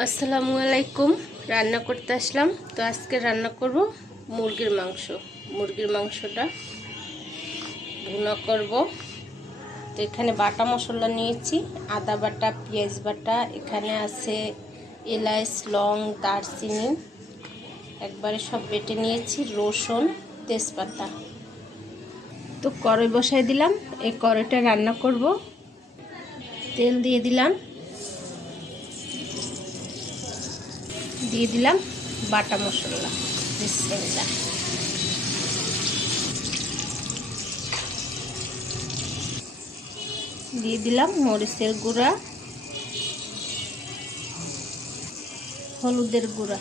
আসসালামু আলাইকুম। রান্না করতে আসলাম। তো আজকে রান্না করব মুরগির মাংস। মুরগির মাংসটা ভুনা করব। তো এখানে বাটা মশলা নিয়েছি, আদা বাটা, পেঁয়াজ বাটা, এখানে আছে এলাচ, লং, দারচিনি, একবারে সব বেটে নিয়েছি, রসুন, তেজপাতা। তো কড়াই বসাই দিলাম, এই কড়াইটা রান্না করব। তেল দিয়ে দিলাম, দিয়ে দিলাম বাটা মশলা, বিসমিল্লাহ। দিয়ে দিলাম মরিচের গুঁড়া, হলুদের গুঁড়া,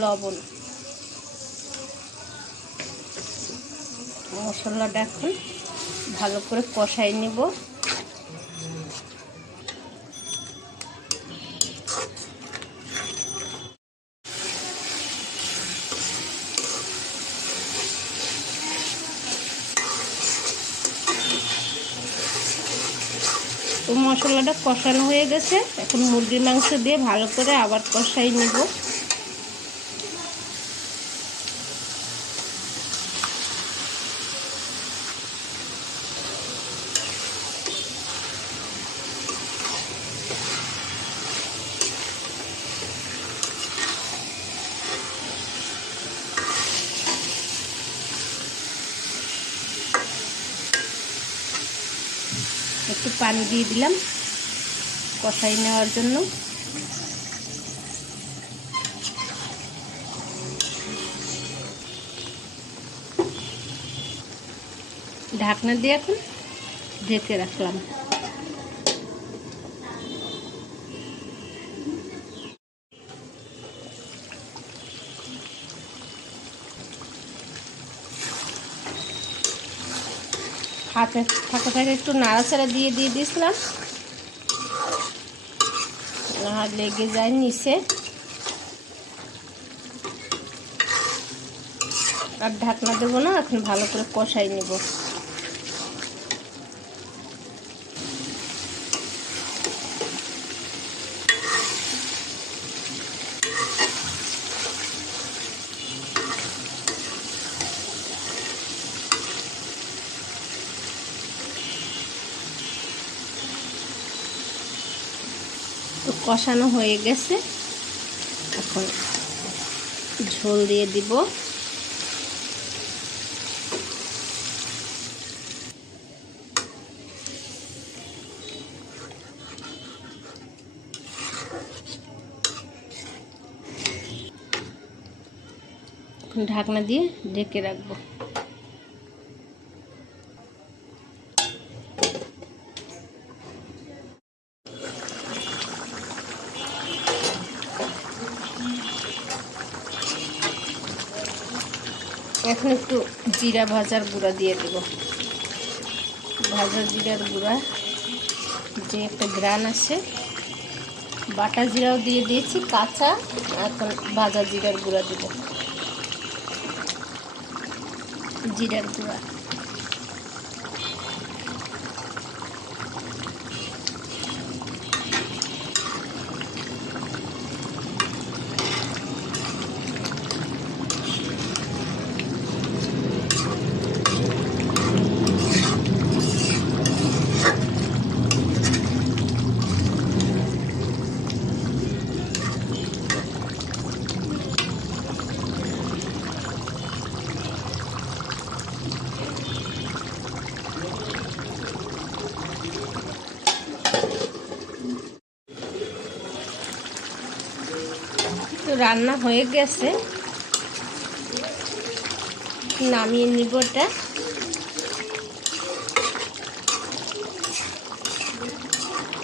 লবণ। মশলাটা এখন ভালো করে কষাই নেব। তো মশলাটা কষানো হয়ে গেছে, এখন মুরগির মাংস দিয়ে ভালো করে আবার কষাই নেব। একটু পানি দিয়ে দিলাম কষাই নেওয়ার জন্য। ঢাকনা দিয়ে এখন ঢেকে রাখলাম। হাতে ফাঁকা থাকে একটু নাড়াচাড়া দিয়ে দিয়েছিলাম, না লেগে যায় নিচে। আর ঢাকনা দেবো না, এখন ভালো করে কষাই নেব। তো কষানো হয়ে গেছে, এখন ঝোল দিয়ে দিব। এখন ঢাকনা দিয়ে ঢেকে রাখবো। এখন একটু জিরা ভাজার গুঁড়া দিয়ে দেব। ভাজা জিরার গুঁড়া যে একটা গ্রান আছে, বাটা জিরাও দিয়ে দিয়েছি কাঁচা, এখন ভাজা জিরার গুঁড়া দেব। জিরার গুঁড়া, তো রান্না হয়ে গেছে, নামিয়ে নিব। এটা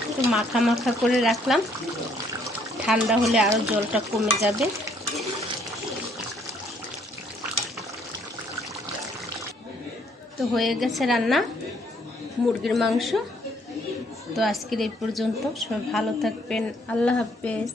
একটু মাখা মাখা করে রাখলাম, ঠান্ডা হলে আরও জলটা কমে যাবে। তো হয়ে গেছে রান্না মুরগির মাংস। তো আজকের এই পর্যন্ত, সবাই ভালো থাকবেন। আল্লাহ হাফেজ।